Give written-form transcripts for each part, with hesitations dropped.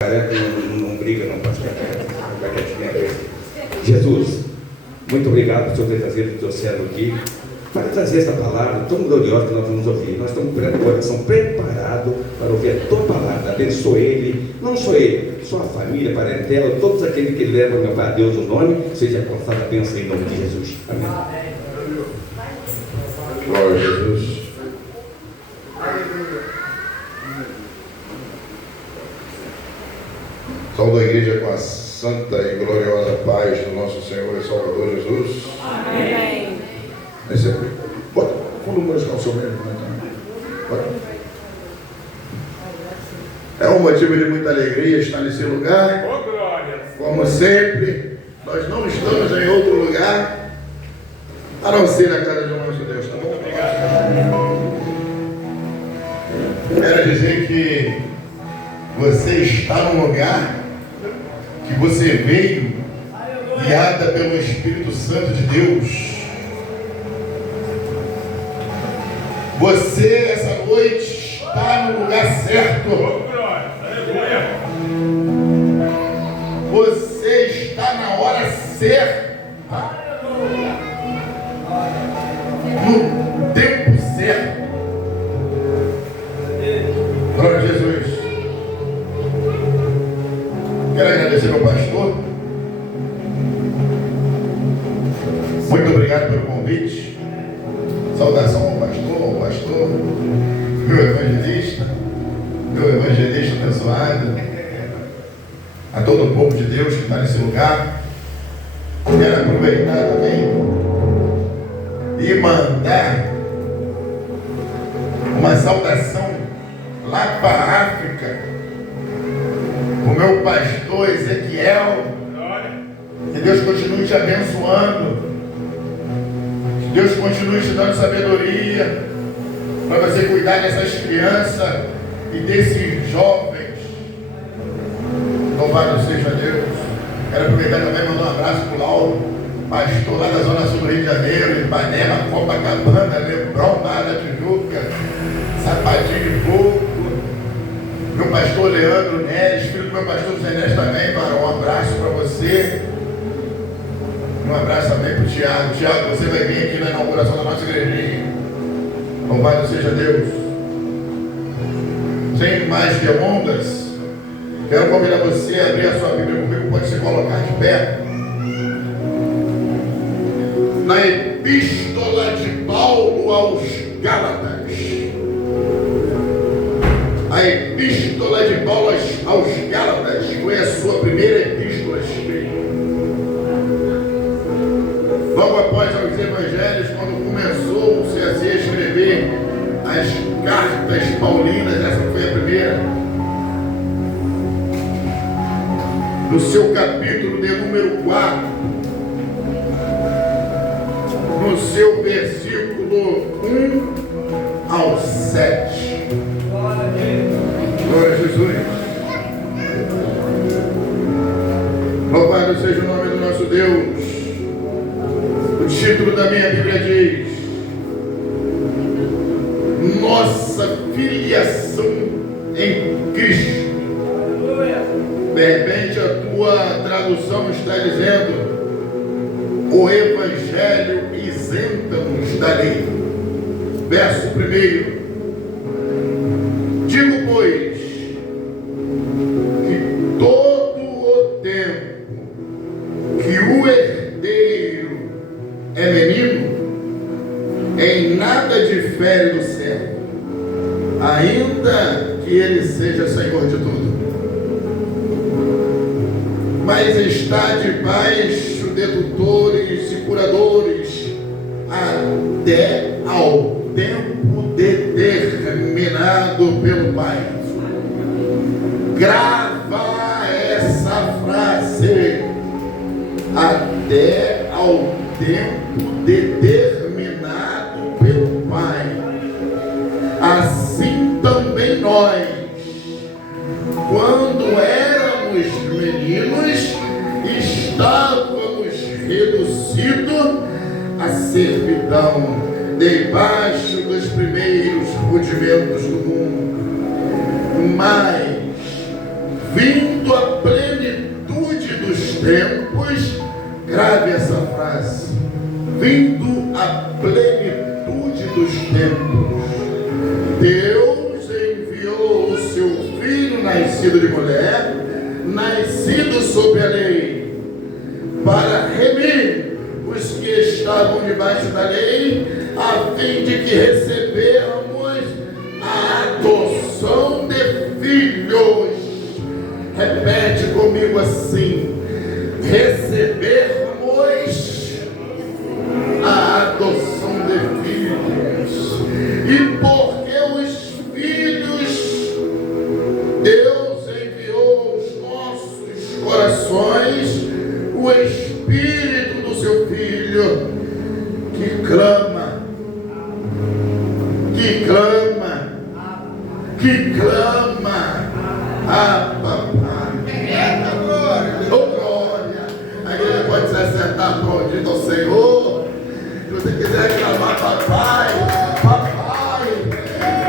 Careca não briga, não pode ficar quietinho. Jesus, muito obrigado por Senhor ter trazido o teu servo aqui para trazer essa palavra tão gloriosa que nós vamos ouvir. Nós estamos com o coração preparado para ouvir a tua palavra. Abençoe ele, não só ele, só a família, a parentela, todos aqueles que levam, meu Pai, a Deus o nome, seja alcançada a bênção em nome de Jesus. Amém. Glória a Jesus. Saúdo a igreja com a santa e gloriosa paz do nosso Senhor e Salvador Jesus. Amém. Bota fundo musical o seu mesmo. É um motivo de muita alegria estar nesse lugar. Como sempre, nós não estamos em outro lugar a não ser na casa do nosso Deus, tá bom? Quero dizer que você está num lugar que você veio guiada pelo Espírito Santo de Deus. Você essa noite está no lugar certo. Você está na hora certa, no tempo certo. Glória a Jesus. Quero agradecer ao pastor. Muito obrigado pelo convite. Saudação ao pastor, meu evangelista abençoado, a todo o povo de Deus que está nesse lugar. Quero aproveitar também e mandar uma saudação lá para a África, o meu pastor Ezequiel. Que Deus continue te abençoando, que Deus continue te dando sabedoria para você cuidar dessas crianças e desses jovens. Louvado seja Deus. Quero aproveitar também e mandar um abraço para o Lauro, pastor lá da Zona Sul do Rio de Janeiro, Ipanema, Copacabana, Leblon, Barra da Tijuca, Sapatinho de Fogo. Meu pastor Leandro Neres, filho do meu pastor Zé Neres também, Barão, um abraço para você. Um abraço também para o Tiago. Tiago, você vai vir aqui na inauguração da nossa igrejinha. Louvado seja Deus. Sem mais demandas, quero convidar você a abrir a sua Bíblia comigo, pode se colocar de pé. Na Epístola de Paulo aos Gálatas. A Epístola de Paulo aos Gálatas foi a sua primeira epístola escrita. Logo após os evangelhos, quando começou-se a se escrever as cartas paulinas, essa foi a primeira. No seu capítulo de número 4, no seu versículo 1 ao 7. Glória a Jesus. Louvado seja o nome do nosso Deus. O título da minha Bíblia diz: Nossa filiação em Cristo. De repente a tua tradução está dizendo: o Evangelho isenta-nos da lei. Verso 1. Digo, pois, que todo o tempo que o herdeiro é menino, em nada difere do servo, ainda que ele seja senhor de tudo. Mas está debaixo de tutores e curadores até ao tempo determinado pelo Pai. Grava essa frase: até ao tempo determinado pelo Pai. Assim também nós, quando éramos meninos, estávamos reduzidos à servidão, debaixo dos primeiros rudimentos do mundo. Mas, vindo vindo a plenitude dos tempos, grave essa frase, vindo a plenitude dos tempos, Deus enviou o seu Filho nascido de mulher, nascido sob a lei, para remir os que estavam debaixo da lei, a fim de que recebêssemos a adoção de filhos. Repete comigo assim: recebermos a adoção de filhos. E porque os filhos, Deus enviou aos nossos corações o Espírito do seu Filho, que clama, que clama, que clama, papai. Eita glória, oh glória. A igreja pode se acertar pronto ao Senhor. Se você quiser clamar, papai, papai,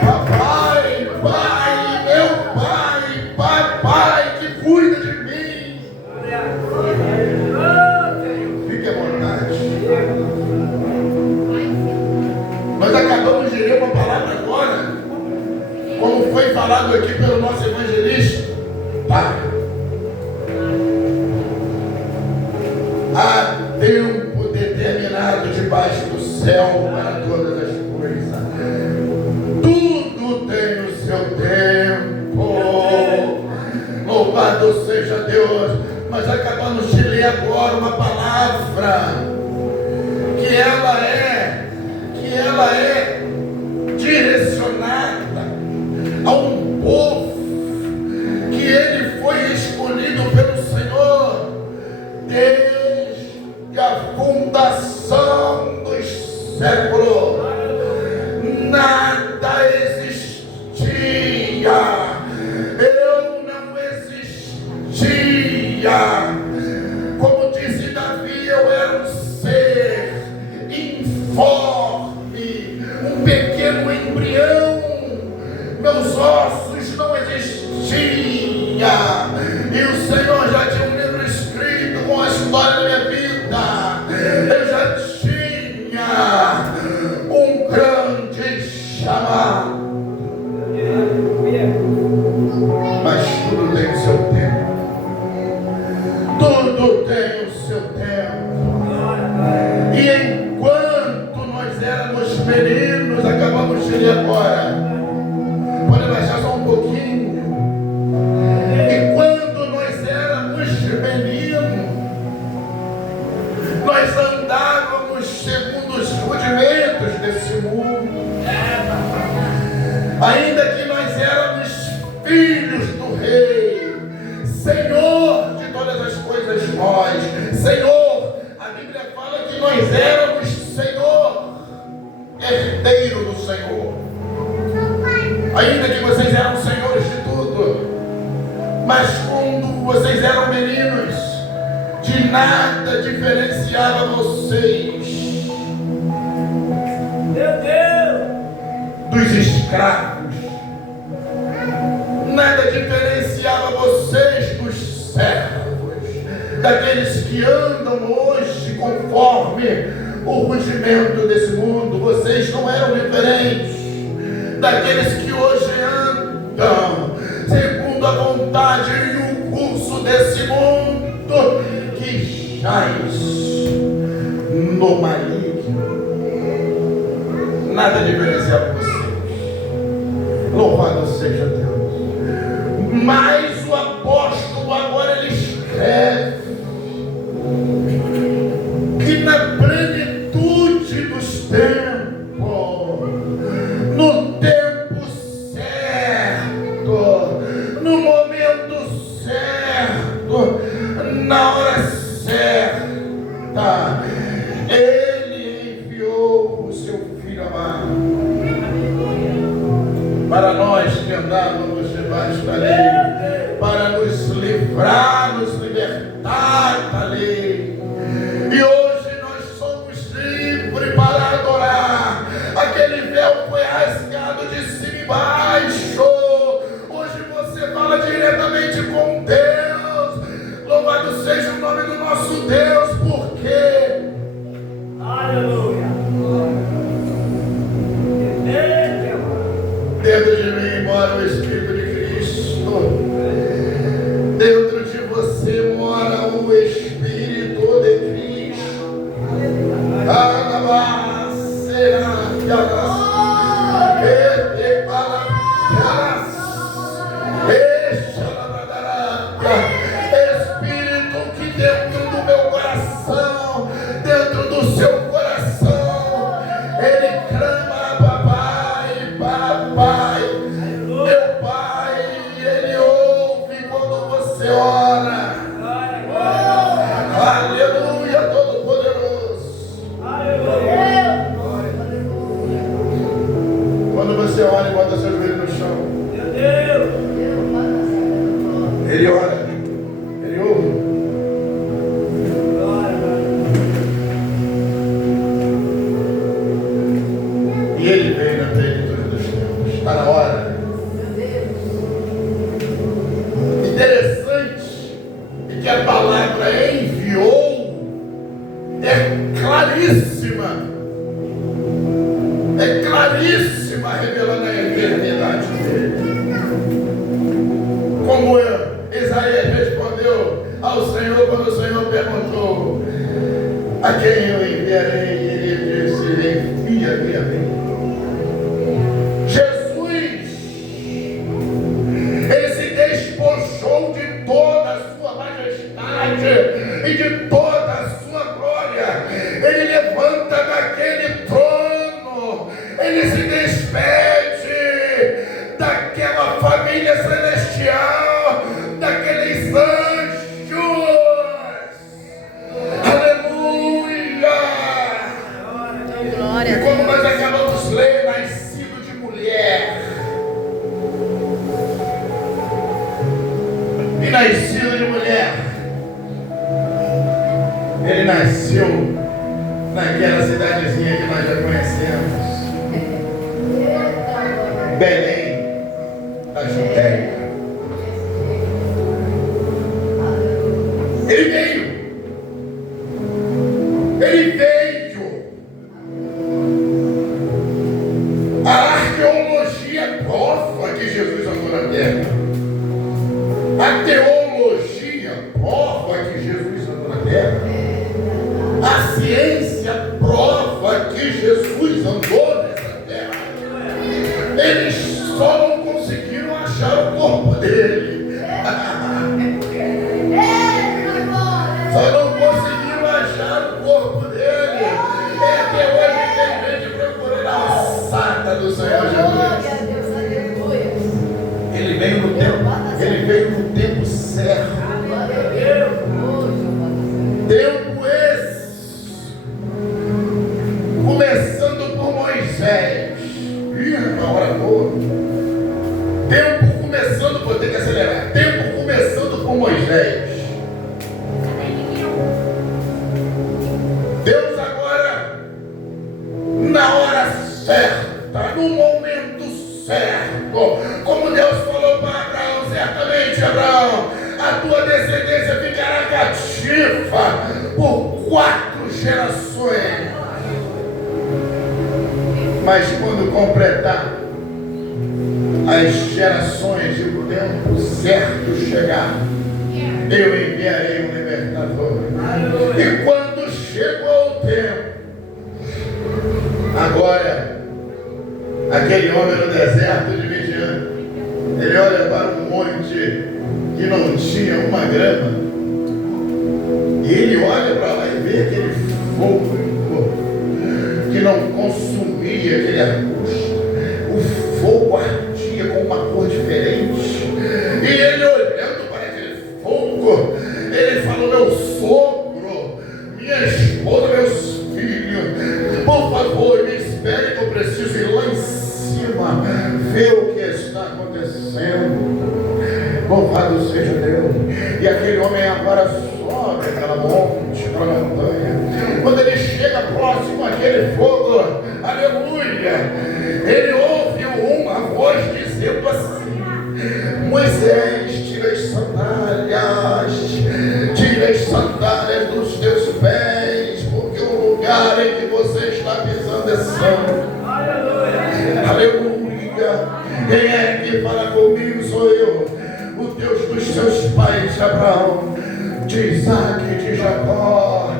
papai, pai, meu pai, papai, que cuida de mim. Fique à vontade. Nós acabamos de ler uma palavra agora, como foi falado aqui pelo nosso evangelista. Há tempo determinado debaixo do céu para todas as coisas. Tudo tem o seu tempo. Louvado seja Deus. Nós acabamos de ler agora uma palavra que ela é direcionada a um povo que ele foi escolhido pelo Senhor desde a fundação dos séculos. Nada existia, eu não existia. Como disse Davi, eu era um ser informe, um pequeno embrião, meus ossos não existiam. E o Senhor já tinha um livro escrito com a história da minha vida. Eu já tinha um grande chamado. Mas tudo tem o seu tempo. Tudo tem o seu tempo. E enquanto nós éramos meninos, acabamos de ler agora. Pode baixar só um pouquinho. E quando nós éramos meninos, nós andávamos segundo os rudimentos desse mundo. Ainda que nós éramos filhos do Rei, Senhor de todas as coisas nós. Senhor, a Bíblia fala que nós éramos Senhor, herdeiro do Senhor. Ainda que vocês eram senhores de tudo, mas quando vocês eram meninos, de nada diferenciava vocês, meu Deus, dos escravos. Nada diferenciava vocês dos servos, daqueles que andam hoje conforme o rudimento desse mundo. Vocês não eram diferentes daqueles que hoje andam segundo a vontade e o curso desse mundo que jaz no maligno. Nada diferenciava vocês. Louvado seja Deus. Mas o apóstolo agora ele escreve que na plenitude dos tempos, no tempo certo, no momento certo, na hora certa, ele enviou o seu Filho amado para nós que andávamos debaixo da lei, para nos livrar, nos libertar da lei. E hoje nós somos livres para adorar. Aquele véu foi rasgado de cima e baixo. Hoje você fala diretamente com Deus. Deus, porque Aleluia. dentro de mim mora o Espírito de Cristo. Dentro de você mora o Espírito de Cristo. Espírito que dentro do meu coração, dentro do seu coração, ele clama, papai, papai, meu pai, ele ouve quando você ora. Aleluia, Todo-Poderoso. Quando você ora e bota seus joelhos no chão, ele ora, ele ouve. E ele vem na plenitude dos tempos. Está na hora. Interessante é que a palavra enviou é claríssima, revelando a eternidade dele. Como Isaías respondeu ao Senhor quando o Senhor perguntou: a quem eu enviarei? Ele disse: envia-me a mim. Jesus, ele se despojou de toda a sua majestade e de toda a sua glória. Ele levanta daquele trono, ele se despede daquela família celestial, daqueles anjos. Aleluia! E como nós acabamos de ler, nascido de mulher e nascido de mulher, ele nasceu naquela cidadezinha que nós já conhecemos, Belém da Judéia. Ele veio. A arqueologia prova que Jesus andou na terra. A teologia prova que Jesus andou na terra. A ciência prova que Jesus andou nessa terra. Eles só não conseguiram achar o corpo dele. Só não conseguiram achar o corpo dele. E até hoje tem gente procurando a ossada do Senhor Jesus. Ele veio no tempo certo. Tempo esse, começando por Moisés. Uma hora boa. Tempo começando, vou ter que acelerar. Tempo começando por Moisés. Deus agora, na hora certa, no momento certo, como Deus falou para Abraão, certamente, Abraão, a tua descendência ficará cativa por 4 gerações. Mas quando completar as gerações e o tempo certo chegar, eu enviarei um libertador. E quando chegou o tempo, agora, aquele homem no deserto de Midian, ele olha para um monte que não tinha uma grama, e ele olha para lá e vê aquele fogo que não consumia aquele arbusto. O fogo ardia com uma cor diferente, e ele olhando para aquele fogo, ele falou: meu sogro, minha esposa, meus filhos, por favor, me espere que eu preciso ir lá em cima ver o que está acontecendo. Louvado seja Deus. E aquele homem agora sobe aquela monte, aquela montanha. Quando ele chega próximo àquele fogo, aleluia, ele ouve uma voz dizendo assim: Moisés, tira as sandálias dos teus coração. Aleluia. Quem é que fala comigo? Sou eu, o Deus dos seus pais, de Abraão, de Isaac e de Jacó.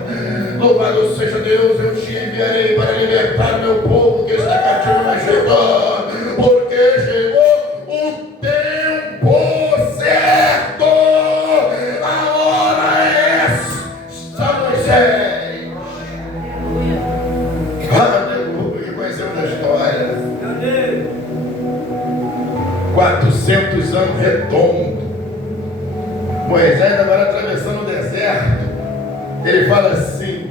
Louvado seja Deus, eu te enviarei para libertar meu povo que está cativo, mas chegou, porque chegou o tempo certo. A hora é esta, Moisés. Aleluia, conhecemos a história. 400 anos redondo. Moisés agora atravessando o deserto. Ele fala assim: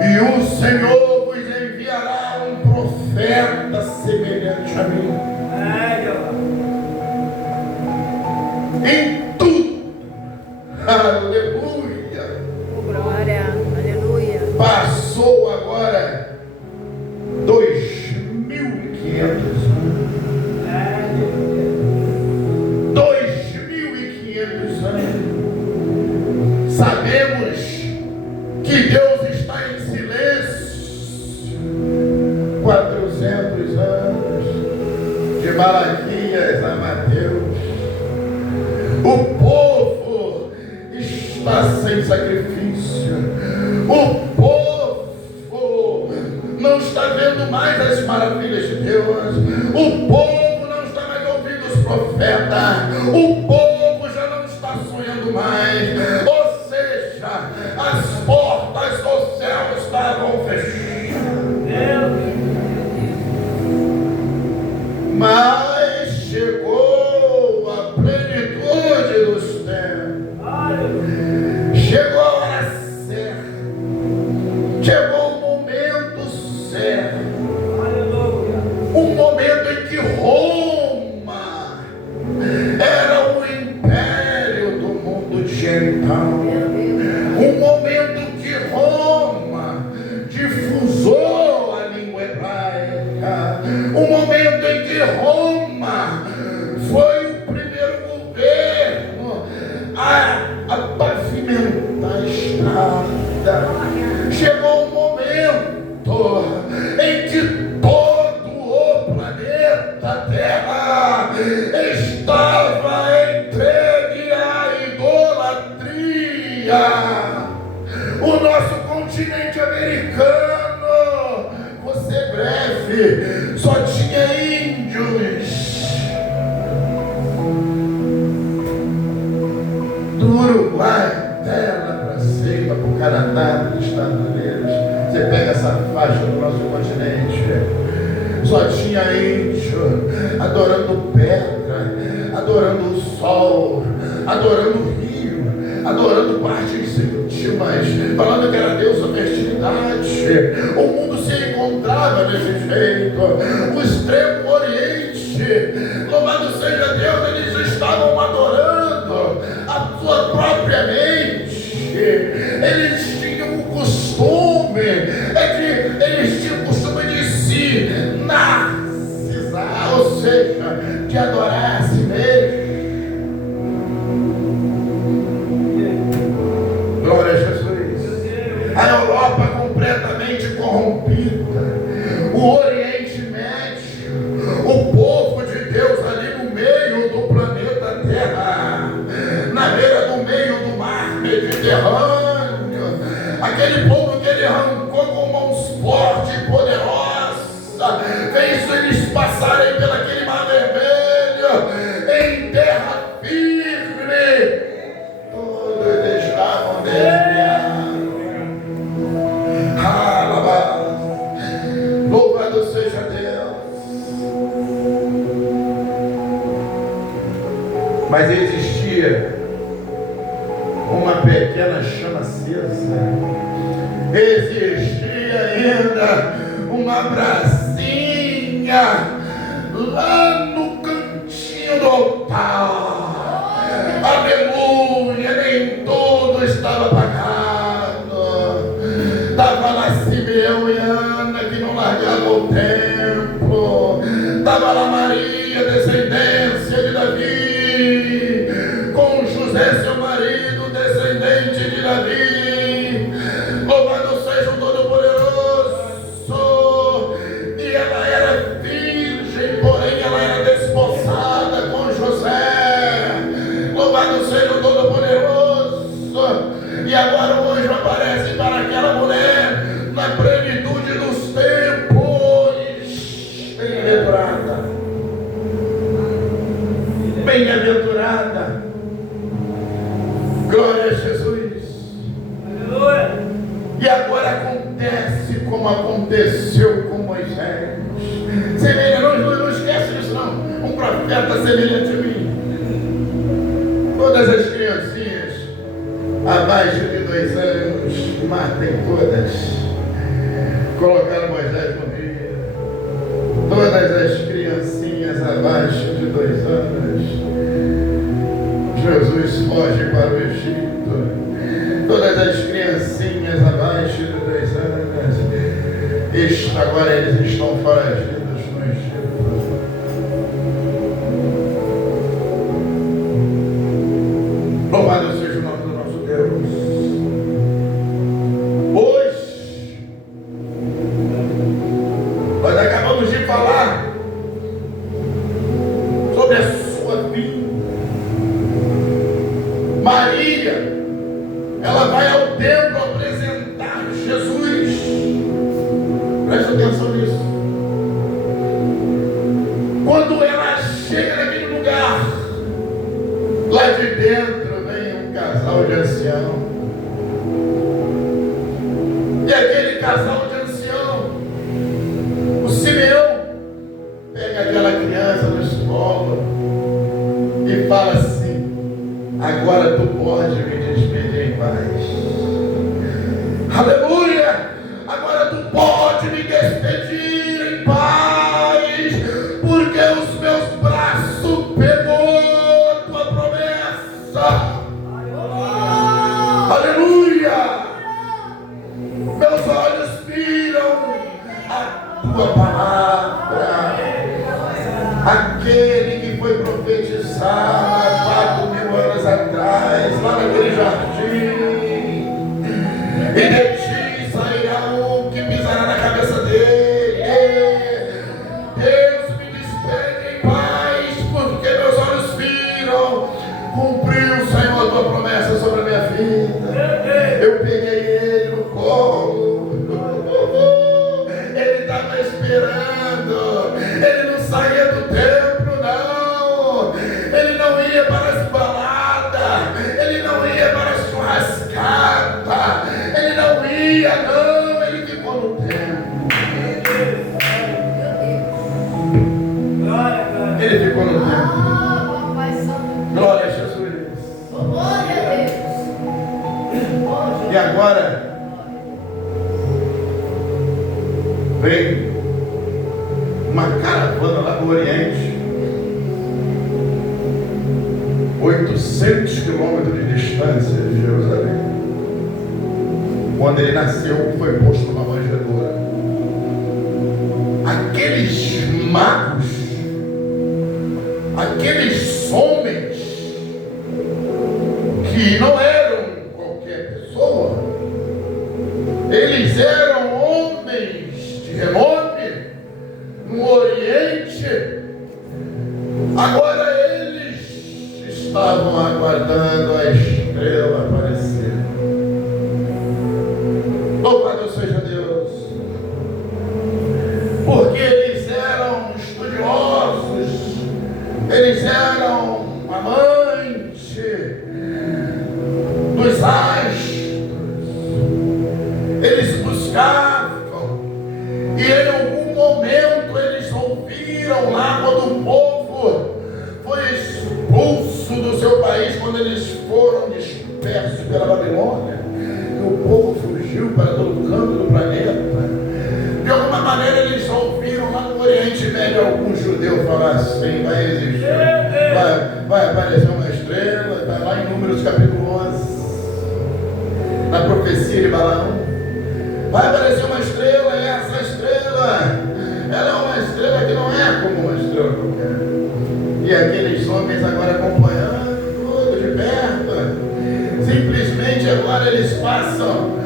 e o Senhor vos enviará um profeta semelhante a mim. Em tudo. Aleluia. Glória. Aleluia. Passou agora 2.500 anos. 2.500 anos. Sabemos que Deus está em silêncio. 400 anos. De Malaquias a Mateus. O povo está sem sacrifício. O povo não está vendo mais as maravilhas de Deus. O povo não está mais ouvindo os profetas. O povo já não está sonhando mais. Ou seja, as portas do céu estavam fechadas. Mas chegou a plenitude dos tempos. Chegou a hora certa. Chegou o momento certo. Um momento em que Roma era o império do mundo de então. Um momento que Roma difusou a língua hebraica. Um momento em que Roma foi o primeiro governo a pavimentar a estrada. Chegou um momento em que todo o planeta Terra estava entregue à idolatria. O nosso continente americano, você breve, só tinha índios. Do Uruguai, terra para cima, para o Canadá, para os Estados Unidos. Você pega essa faixa do nosso continente, só tinha índio adorando pedra, adorando o sol, adorando o rio, adorando partes íntimas, falando que era Deus a fertilidade. O mundo se encontrava desse jeito. O extremo oriente, louvado seja Deus, eles estavam adorando a sua própria mente. Eles tinham o costume, eles tinham o costume de se narcisar, ou seja, de adorar a si mesmo. Glória a Jesus. A Europa completamente corrompida. O Oriente Médio. O povo de Deus ali no meio do planeta Terra. Na beira do meio do mar Mediterrâneo. Aquele povo que ele arrancou com mãos fortes e poderosas. Fez eles passarem pelo aquele mar vermelho. Em terra firme. Todos eles estavam desviados. Louvado seja Deus. Mas existia uma pequena chama acesa. Existia ainda uma brasinha lá no cantinho do altar. Aleluia, nem tudo estava apagado. Estava lá Simeão e Ana que não largavam o templo. Estava lá Maria, descendência de Davi, com José seu marido, descendente de Davi. Louvado seja o Todo-Poderoso. seja o Todo-Poderoso. E agora o anjo aparece para aquela mulher na plenitude dos tempos. Bem-aventurada. Bem-aventurada. Glória a Jesus. Aleluia. E agora acontece como aconteceu com Moisés. Semelhante, não esquece disso não. Um profeta semelhante a mim. Todas as criancinhas abaixo de 2 anos, matem todas. Colocaram Moisés no rio. Todas as criancinhas abaixo de 2 anos. Jesus foge para o Egito. Todas as criancinhas abaixo de 2 anos. Agora eles estão foragidos no Egito. Louvado seja o nome do nosso Deus. Hoje, nós acabamos de falar sobre a sua vinda. Maria, ela vai ao templo apresentar Jesus. Presta atenção nisso. Quando ela chega naquele lugar, lá de dentro vem um casal de ancião. E aquele casal de ancião, o Simeão, pega aquela criança no colo e fala assim: agora tu pode me despedir em paz. Aleluia! Agora tu pode me despedir em paz, porque os meus braços pegou a tua promessa. Aleluia! Meus olhos viram a tua palavra. Aquele que foi profetizado há 4.000 anos atrás, lá naquele jardim. E de ti sairá um que pisará na cabeça dele. Deus me despede em paz, porque meus olhos viram. Cumpriu, Senhor, a tua promessa sobre a minha vida. Eu peguei ele no colo. Ele estava esperando. Ele não saía do templo, não. Ele não ia para as baladas. Ele não ia para a churrascada. Ele não ia, não. Ele ficou no templo. Ele ficou no templo. Glória a Jesus. E agora vem uma caravana lá do Oriente, 800 quilômetros de distância de Jerusalém. Quando ele nasceu, foi posto numa manjedoura. Aqueles magos, aqueles homens que não eram qualquer pessoa, eles eram homens de renome no Oriente. Agora eles estavam aguardando a estrela aparecer. Louvado seja Deus, porque eles eram estudiosos, eles eram amantes dos astros, eles buscavam, e em algum momento eles ouviram lá quando o povo foi expulso do seu país, quando eles foram dispersos pela Babilônia, e o povo fugiu para todo canto do planeta. De alguma maneira eles ouviram lá no Oriente Médio algum judeu falar assim: vai existir, vai aparecer uma estrela. Está lá em Números capítulo 11, na profecia de Balaão. Vai aparecer uma estrela, e essa estrela, ela é uma estrela que não é como uma estrela qualquer. E aqueles homens agora acompanhando tudo de perto, simplesmente agora eles passam.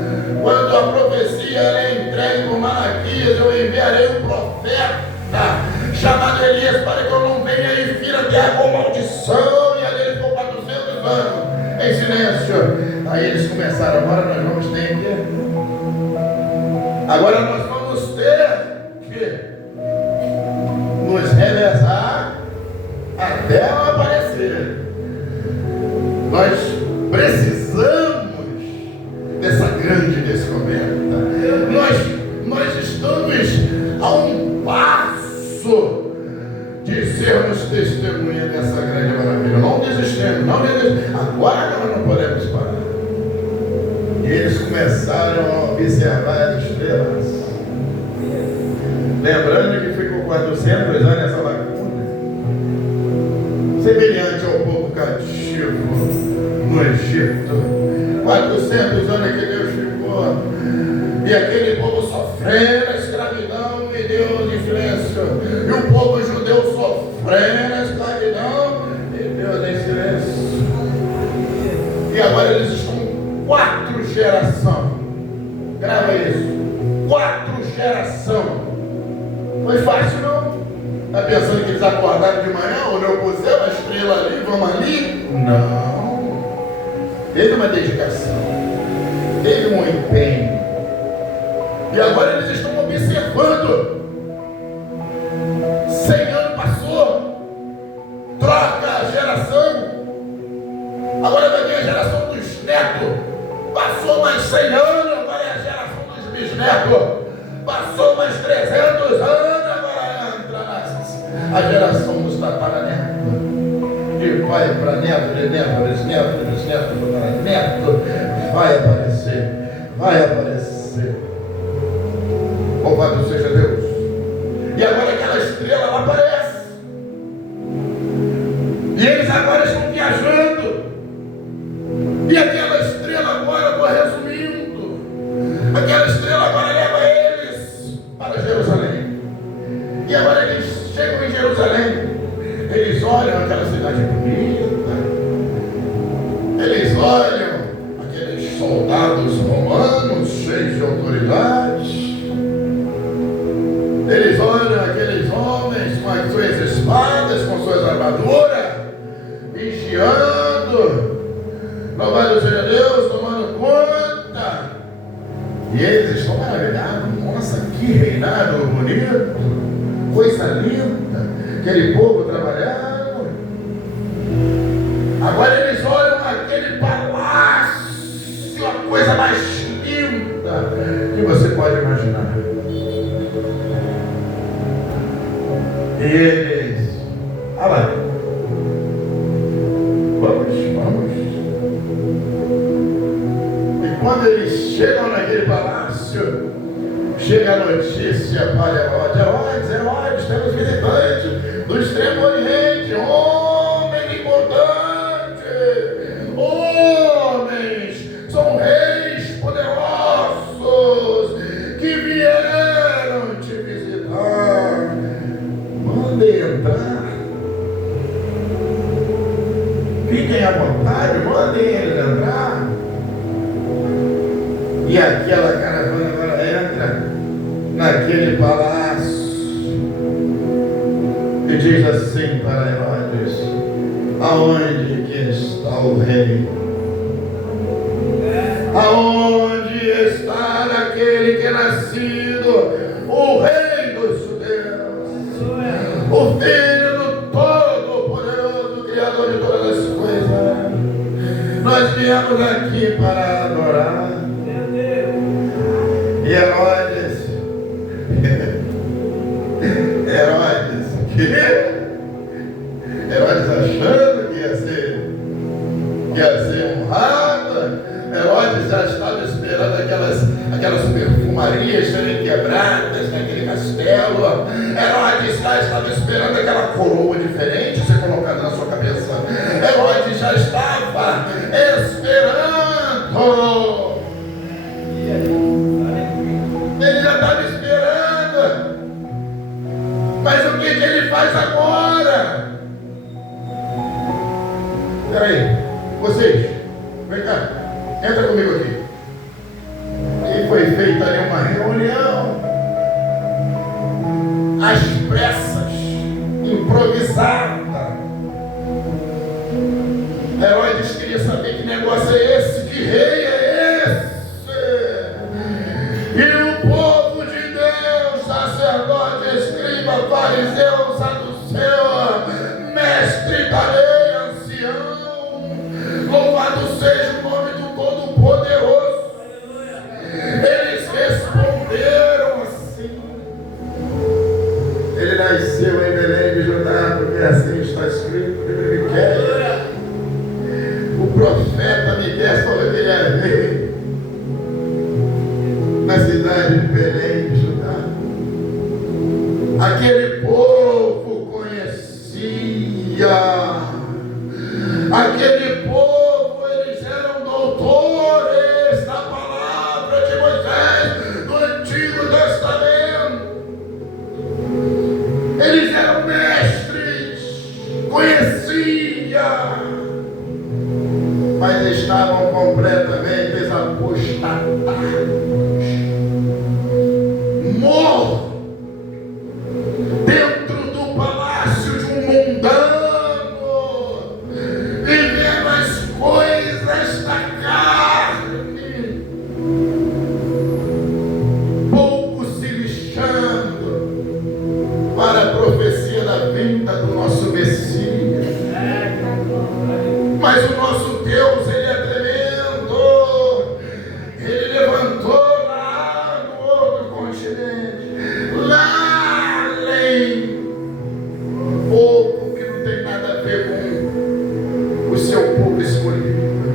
Quando a profecia é entregue por Malaquias: eu enviarei um profeta chamado Elias para que eu não venha e fira a terra com maldição. E ali ele ficou 400 anos. Em silêncio. Aí eles começaram, agora nós vamos ter que... Agora nós vamos ter que nos revezar até ela aparecer. Nós precisamos dessa grande descoberta. Nós estamos a um passo de sermos testemunha dessa grande maravilha. Não desistemos, não desistemos. Agora nós não podemos parar. E eles começaram a observar as estrelas. Lembrando que ficou 400 anos essa lacuna, semelhante ao povo cativo no Egito. 400 anos que Deus ficou, e aquele povo sofrendo a escravidão e Deus em silêncio, e o povo judeu sofrendo a escravidão e Deus em silêncio. E agora eles estão 4 gerações. Grava isso. 4 gerações. Foi fácil, não? Está pensando que eles acordaram de manhã, olhou para o céu, a estrela ali, vamos ali? Não. Teve uma dedicação, teve um empenho. E agora eles estão observando. 100 anos passou, troca a geração. Agora vai vir a geração dos netos. Passou mais 100 anos, agora é a geração dos bisnetos. Passou mais 300 anos, agora entra a geração dos tataranetos. De pai para neto, de neto, bisneto, bisneto, para neto. Vai aparecer, vai aparecer. Louvado seja Deus. E agora aquela estrela ela aparece. E eles agora estão viajando. E aquela estrela agora, eu estou resumindo, aquela estrela agora leva eles para Jerusalém. E agora eles chegam em Jerusalém. Eles olham aquela cidade bonita. Eles olham aqueles soldados romanos cheios de autoridade. Eles olham aqueles homens com as suas espadas, com suas armaduras, vigiando. Louvado seja Deus, tomando conta. E eles estão maravilhados. Nossa, que reinado bonito. Coisa linda. Aquele povo trabalhando. Agora eles olham aquele palácio, a coisa mais linda que você pode imaginar. E eles, olha lá, vamos. E quando eles chegam naquele palácio, chega a notícia para Herodes, temos visitantes do Extremo Oriente, homem importante, homens, são reis poderosos que vieram te visitar. Mandem entrar. Fiquem à vontade, mandem eles entrar. E aquela caravana agora entra naquele palácio e diz assim para Herodes: aonde que está o rei? Aonde está aquele que é nascido, o rei dos judeus, o filho do Todo-Poderoso, Criador de todas as coisas? Nós viemos aqui para adorar. E Herodes, Herodes achando que ia ser honrado. Herodes já estava esperando aquelas perfumarias serem quebradas naquele castelo. Herodes já estava esperando aquela coroa diferente ser colocada na sua cabeça. Herodes já estava esperando. Ele já estava esperando. Mas o que ele faz agora? Peraí, vocês, vem cá, entra comigo aqui. E foi feita ali uma reunião, às pressas, improvisada. Herodes queria saber que mas estavam completamente desapostatados, mortos, dentro do palácio de um mundano, vivendo as coisas da carne, pouco se lixando para a profecia da vinda do nosso Messias. Mas o nosso Deus, Ele é tremendo. Ele levantou lá no outro continente, lá além, um povo que não tem nada a ver com o seu povo escolhido.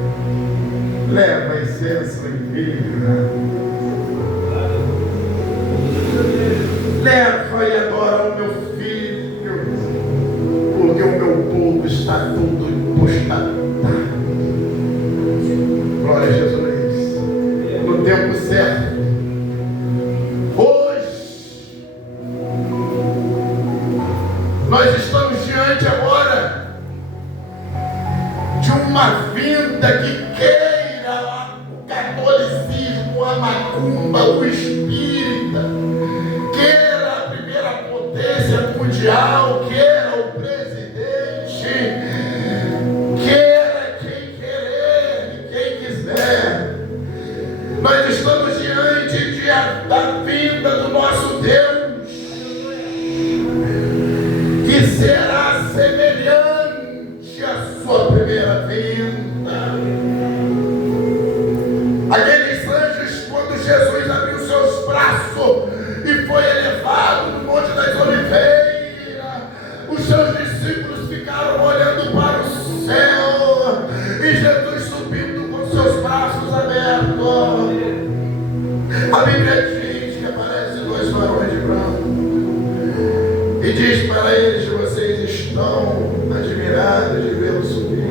Leva incenso em vida. Leva e adora o meu filho, porque o meu povo está todo postado. Glória a Jesus. No tempo certo. Hoje, nós estamos diante agora de uma vinda que queira o catolicismo, a macumba, o espírita, queira a primeira potência mundial, queira o presidente, queira quem querer e quem quiser. Nós estamos diante da vinda do nosso Deus, que será semelhante à sua primeira vinda. Aqueles anjos, quando Jesus abriu seus braços e foi elevado no Monte das Oliveiras, os seus discípulos ficaram olhando para o céu e Jesus subindo com seus braços abertos. A Bíblia diz que aparecem dois varões de branco e diz para eles que vocês estão admirados de vê-lo subir.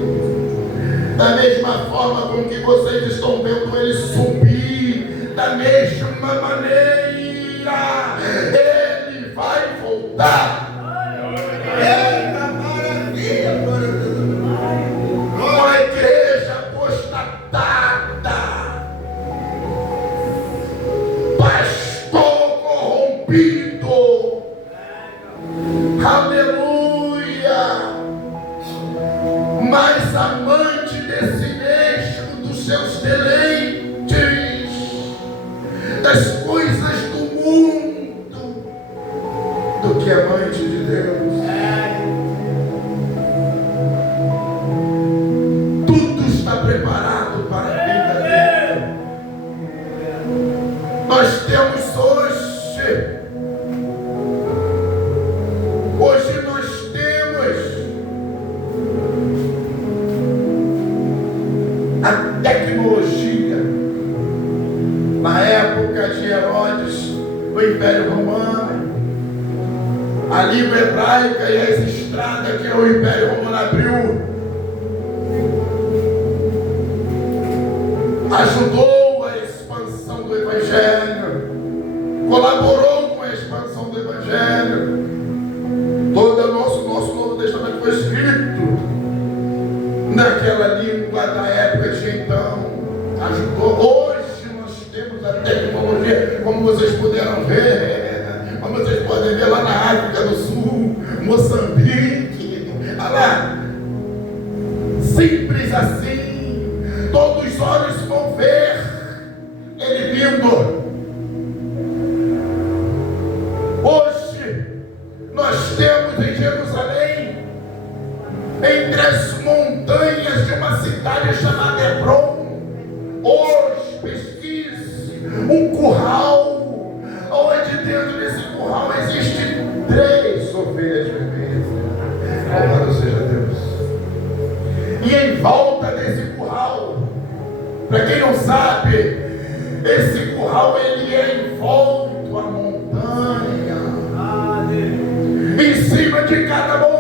Da mesma forma com que vocês estão vendo ele subir, da mesma maneira ele vai voltar. Eita maravilha! Uma igreja apostatada, pastor corrompido, aleluia, mas amante desse mesmo, dos seus deleites, das coisas do mundo, do que amante de Deus. Tudo está preparado para a vida dele. Nós temos hoje nós temos a tecnologia. Na época de Herodes, o Império Romano, a língua hebraica e as estradas que o Império Romano abriu, ajudou a expansão do Evangelho, colaborou com a expansão do Evangelho. Todo o nosso Novo Testamento foi escrito naquela língua da época de então. Ajudou. Hoje nós temos a tecnologia, como vocês puderam ver, como vocês podem ver lá na África do Sul, Moçambique, olha lá, simples assim, todos os olhos vão ver ele vindo. Hoje nós temos em Jerusalém, entre as montanhas de uma cidade chamada Hebron, hoje pesquise um curral, onde dentro desse curral existem 3 ovelhas vermelhas. Louvado seja Deus. E em volta desse curral, para quem não sabe, esse curral ele é envolto a montanha. Em cima de cada montanha,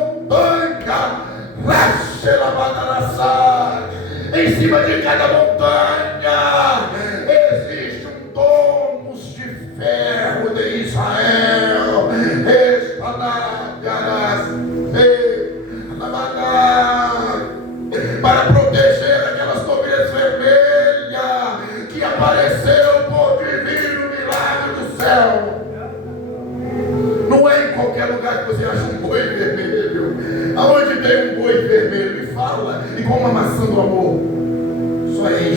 em cima de cada montanha existe um domus de ferro de Israel, para proteger aquelas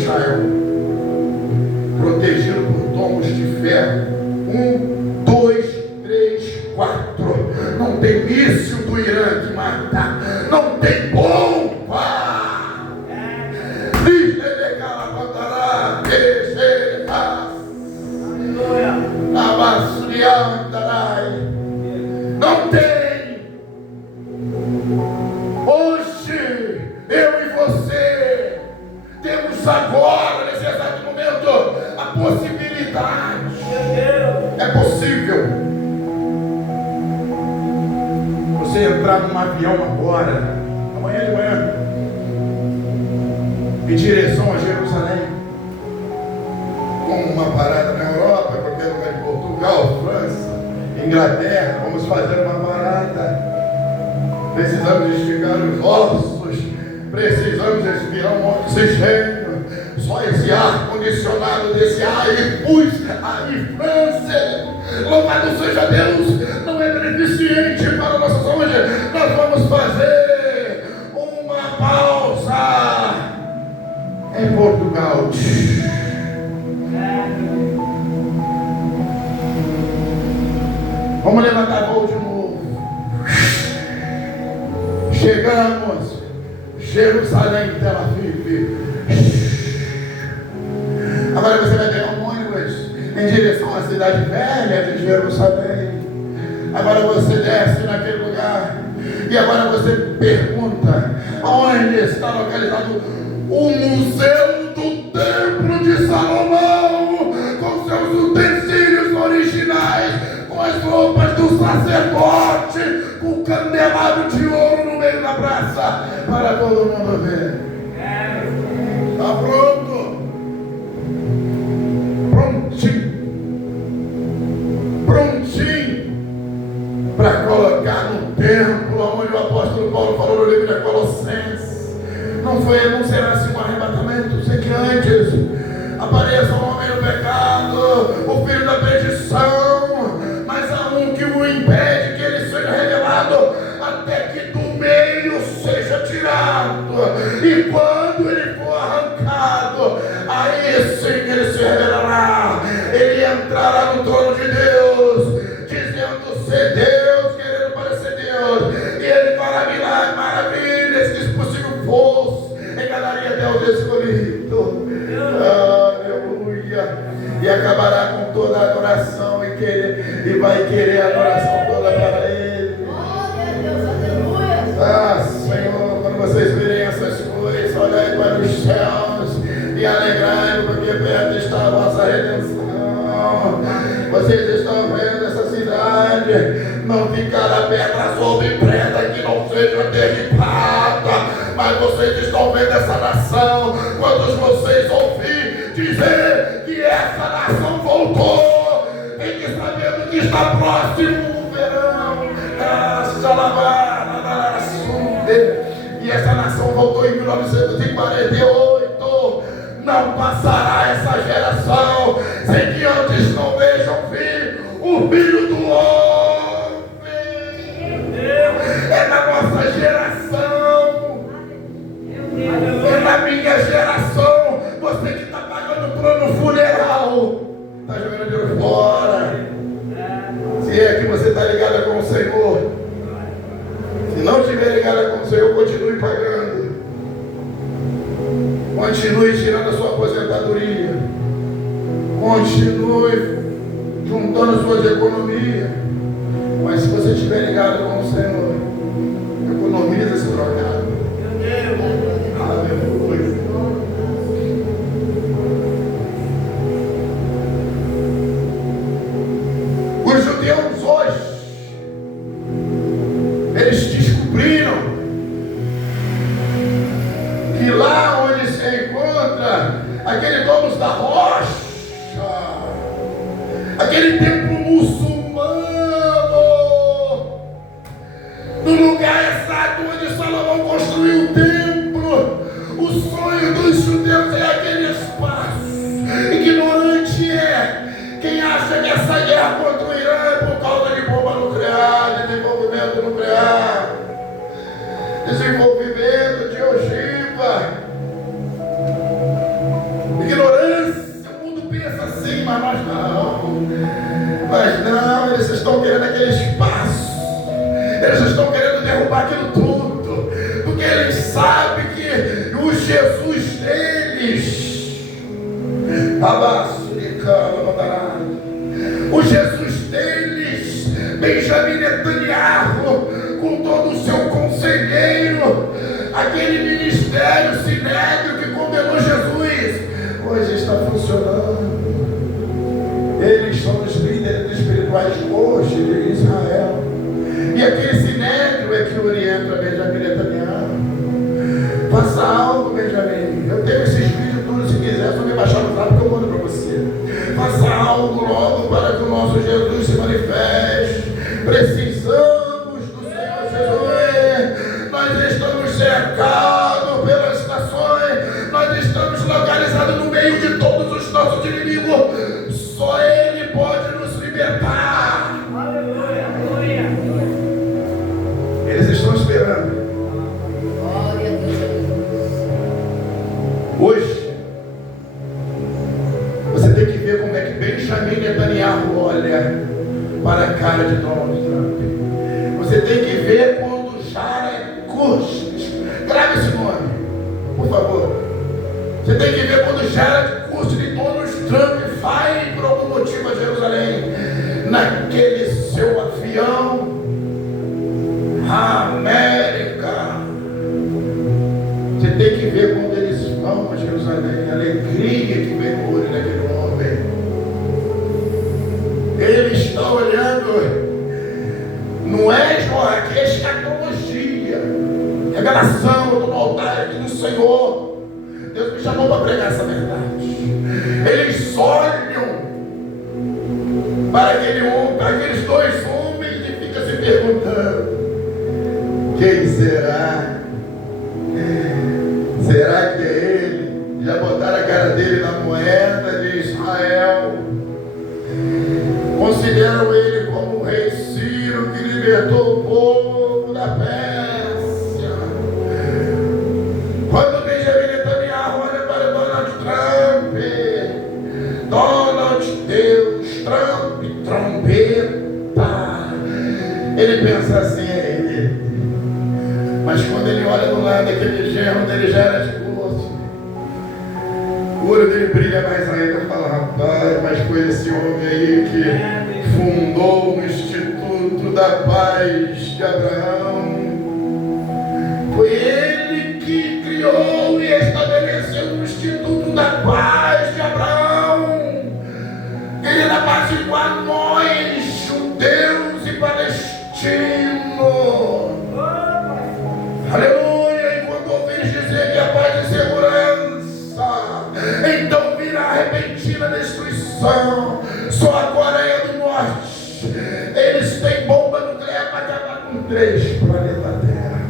Israel, protegido por tomos de ferro. 1, 2, 3, 4. Não tem míssil do Irã que mata. Não tem bomba. Não tem. Hoje, eu e você temos agora, nesse exato momento, a possibilidade. É possível você entrar num avião agora, amanhã de manhã, em direção a Jerusalém, com uma parada na Europa, qualquer lugar de Portugal, França, Inglaterra. Vamos fazer uma parada. Precisamos esticar os ossos, precisamos respirar um oxigênio. Só esse ar condicionado desse ar e pus aí, França, louvado seja Deus, não é beneficente para a nossa saúde. Nós vamos fazer uma pausa em Portugal. Vamos levantar voo de novo. Chegamos, Jerusalém, Tel Aviv. Agora você vai pegar um ônibus em direção à cidade velha de Jerusalém. Agora você desce naquele lugar e agora você pergunta: onde está localizado o Museu do Templo de Salomão, com seus utensílios originais, com as roupas do sacerdote, com o candelabro de ouro no meio da praça, para todo mundo ver. Está pronto? Prontinho. Prontinho para colocar no templo, onde o apóstolo Paulo falou no livro de Colossenses. Não será assim um arrebatamento, sem que antes apareça o homem no pecado, o filho da perdição, mas há um que o impede que ele seja revelado, até que do meio seja tirado. E quando ele for arrancado, aí sim que ele se revelará. Ele entrará no trono de Deus, dizendo ser Deus, querendo parecer Deus, e ele fará milagres, maravilhas, que se possível fosse, enganaria Deus escolhido. Aleluia. E acabará com toda a adoração e vai querer a adoração toda para Ele. Ah, Senhor, quando vocês virem essas coisas, olhai para os céus e alegrai, porque perto está a vossa redenção. Vocês estão vendo essa cidade, não ficará pedra sobre pedra que não seja derribada. Mas vocês estão vendo essa nação, quando vocês ouvirem dizer que essa nação voltou, fiquem sabendo que está próximo o verão. E essa nação voltou em 1948. Não passará essa geração sem que antes não vejam vir o Filho do Homem. É na nossa geração, é na minha geração. Você que está pagando plano funeral, está jogando dinheiro fora. Se é que você está ligada com o Senhor, se não estiver ligada com o Senhor, continue pagando. Continue tirando a sua aposentadoria. Continue juntando suas economias. Mas se você estiver ligado com o Senhor, economiza esse trocado. Aleluia. Os judeus hoje, eles descobriram que lá onde se encontra aquele domo da rocha, aquele templo muçulmano, no lugar exato onde Salomão construiu o templo, o sonho dos judeus é aquele espaço. Ignorante é quem acha que essa guerra contra o Irã é por causa de bomba nuclear, desenvolvimento nuclear, desenvolvimento de ogiva. O Jesus deles, Benjamin Netanyahu, com todo o seu conselheiro, aquele ministério sinédrio que condenou Jesus, hoje está funcionando. Eles são os líderes espirituais hoje de Israel. E aquele sinédrio é que orienta Benjamin Netanyahu. Faça algo, Benjamin. Eu tenho esses vídeos todos, se quiser, só me baixar no zap que eu mando para você. Faça algo logo para que o nosso Jesus se manifeste. Precisamos do Senhor Jesus. Nós estamos cercados pelas nações. Nós estamos localizados no meio de todos os nossos inimigos. Só Ele pode nos libertar. Aleluia, aleluia. Eles estão esperando. Glória a Deus. Hoje, você tem que ver como é que Benjamin Netanyahu olha para a cara de Donald Trump. Você tem que ver quando Jared Kushner, grave esse nome, por favor. Você tem que ver quando Jared Kushner e Donald Trump vai por algum motivo a Jerusalém, naquele seu avião, América. Você tem que ver quando eles vão a Jerusalém, a alegria que vem no olho daquele homem. Ele está olhando, não é, João, aqui é escatologia, revelação do altar aqui do Senhor. Deus me chamou para pregar essa verdade. Eles olham para aqueles dois homens e ficam se perguntando: quem será? Será que é ele? Já botaram a cara dele na moeda de Israel. Consideram ele como o rei Ciro que libertou o povo da Pérsia. Quando Benjamin Netanyahu olha para Donald Deus, Trump, trombeta, ele pensa assim, é ele. Mas quando ele olha do lado, aquele genro dele já era de gosto. O olho dele brilha mais ainda. Fala, rapaz, mas foi esse homem aí que fundou o Instituto da Paz de Abraão. Foi ele que criou e estabeleceu o Instituto da Paz de Abraão. Ele apaziguar nós, judeus e palestinos. Aleluia! E quando ouvires dizer que a paz e segurança, então virá repentina destruição. Só a Coreia do Norte, eles têm bomba nuclear para acabar com 3 planetas Terra.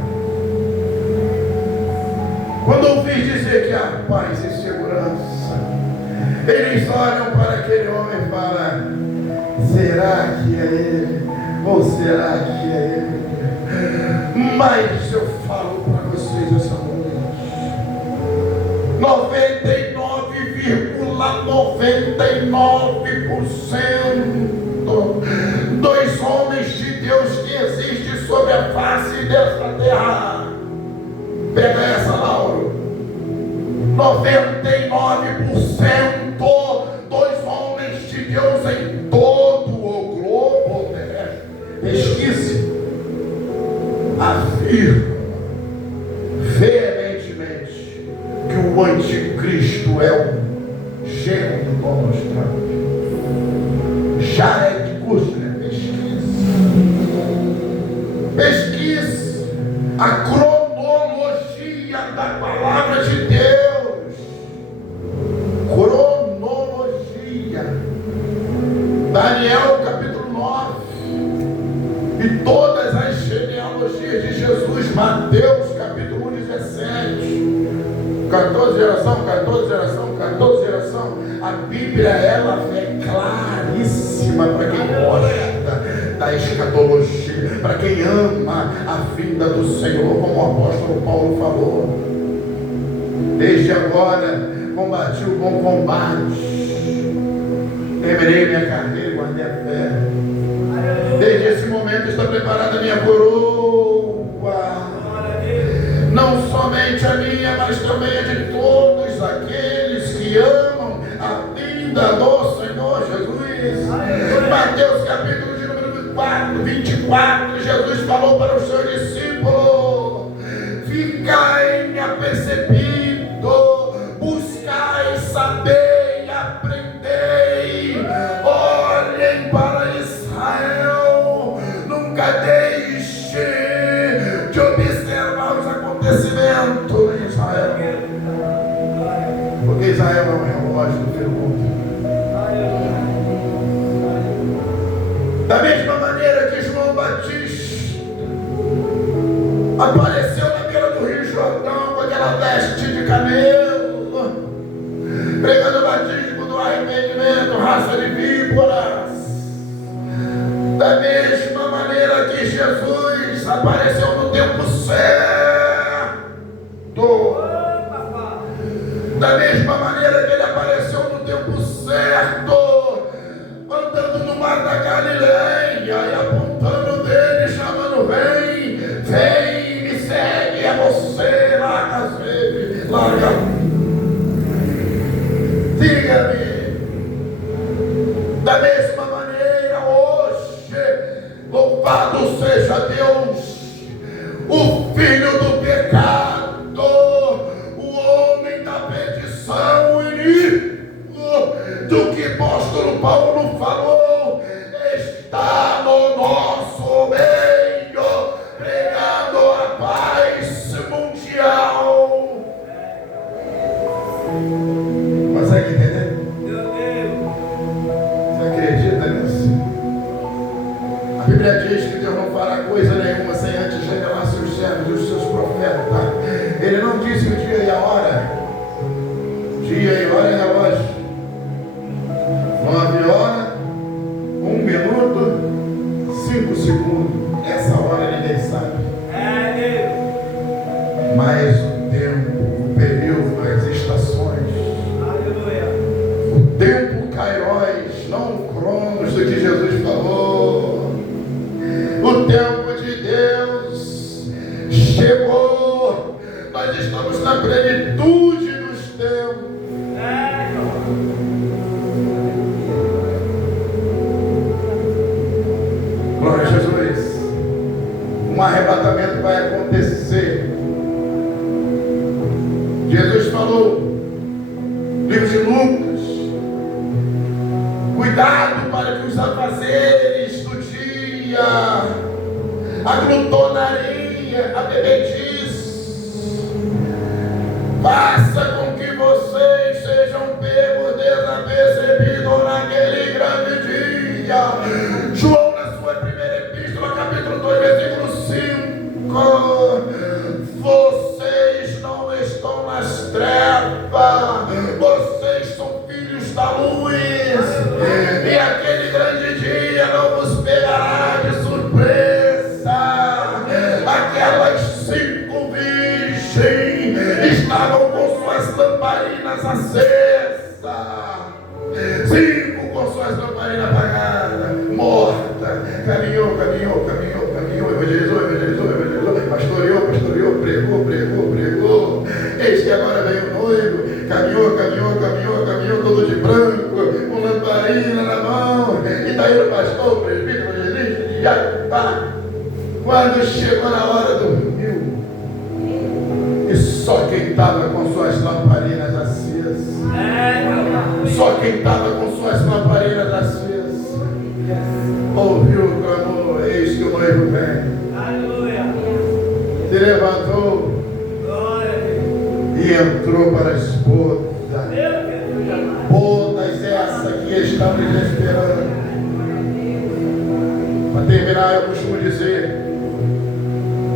Quando ouvir dizer que há paz e segurança, eles olham para aquele homem e falam: será que é ele? Ou será que é ele? Mas eu falo para vocês essa noite, 99,99% dos homens de Deus que existem sobre a face dessa terra, pega essa, Lauro, 99% dos homens de Deus em todo o globo terrestre, pesquise, afirma veementemente que o anticristo é o genro do Donald Trump. Jared Kushner, pesquise a cronologia da palavra de Deus. Cronologia. Daniel capítulo 9 e todas as genealogias de Jesus. Mateus capítulo 1, 17. 14 geração, 14 geração, 14 geração. A Bíblia, ela é claríssima para quem gosta da escatologia, para quem ama a vinda do Senhor, como o apóstolo Paulo falou. Desde agora combati o bom combate, terminei minha carreira e guardei a fé. Desde esse momento está preparada a minha coroa, não somente a minha, mas também a de todos aqueles que amam a Deus vinda do Senhor Jesus. Mateus capítulo de número 4, 24, Jesus falou para os seus discípulos: ficai apercebido, buscai saber e aprendei, olhem para Israel, nunca deixe de observar os acontecimentos em Israel, porque Israel é um relógio do fim do mundo. Da mesma maneira que João Batista apareceu na beira do Rio Jordão com aquela veste de camelo, pregando o batismo do arrependimento, raça de víboras. Da mesma maneira que Jesus apareceu no tempo certo, da mesma maneira que ele apareceu no tempo certo, andando no mar da Galileia e apontando dele, chamando: vem, vem, me segue, é você, larga as redes, larga. Diga-me. Da mesma maneira, hoje, louvado seja Deus, o filho do pecado, o homem da perdição, do que o apóstolo Paulo falou, está no nosso meio, pregando a paz mundial. Consegue entender? Você acredita nisso? A Bíblia diz que Deus não fará coisa nenhuma sem antes revelar seus servos e os seus profetas. Ele não disse o dia e a hora. Dia e hora é relógio. 9 horas, 1 minuto, 5 segundos. Essa hora ninguém sabe. Mas o tempo, o período, as estações, o tempo kairos, não o cronos do que Jesus falou. O tempo de Deus chegou. Nós estamos na plenitude dos tempos. Glória a Jesus. Um arrebatamento vai acontecer. Jesus falou, livro de Lucas: cuidado para que os afazeres do dia, a glutonaria, a bebedice, faça com que vocês sejam pegos desapercebidos naquele grande dia. João, na sua primeira epístola, capítulo 2, versículo 5: vocês não estão nas trevas, vocês são filhos da luz, e aquele grande dia não vos pegará de surpresa. Aquelas 5 virgens estavam com suas lamparinas acesas, 5 com suas lamparinas apagadas, morta. Caminhou, evangelizou, pastoreou, pregou. Eis que agora veio o noivo, caminhou todo de branco, com lamparina na mão, e está aí o pastor, o presbítero, o evangelista, e já tá. Quando chegou na hora do rio, e só quem estava com suas lamparinas acesas, ouviu o clamor: eis que o noivo vem. Se levantou e entrou para a esposa. Bodas essa que estamos esperando. Para terminar, eu costumo dizer: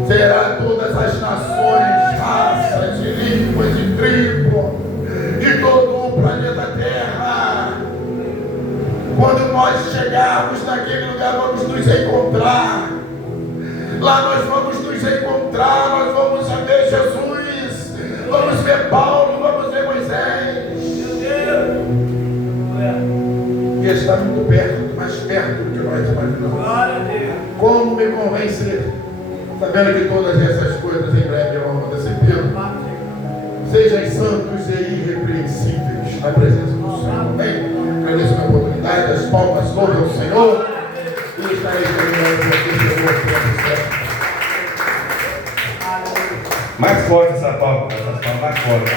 será todas as nações, raças, de línguas e tribos de todo o planeta Terra. Quando nós chegarmos naquele lugar, vamos nos encontrar. Lá nós vamos nos encontrar, nós vamos ver Jesus, vamos ver Paulo, vamos ver Moisés. E ele está muito perto, mais perto do que nós imaginamos. Como me convencer, sabendo que todas essas coisas em breve vão acontecer? Sejam santos e irrepreensíveis na presença do Senhor. palmas, louve ao Senhor. E estarei terminando aqui, chegou o tempo certo. Mais forte essa palma mais forte.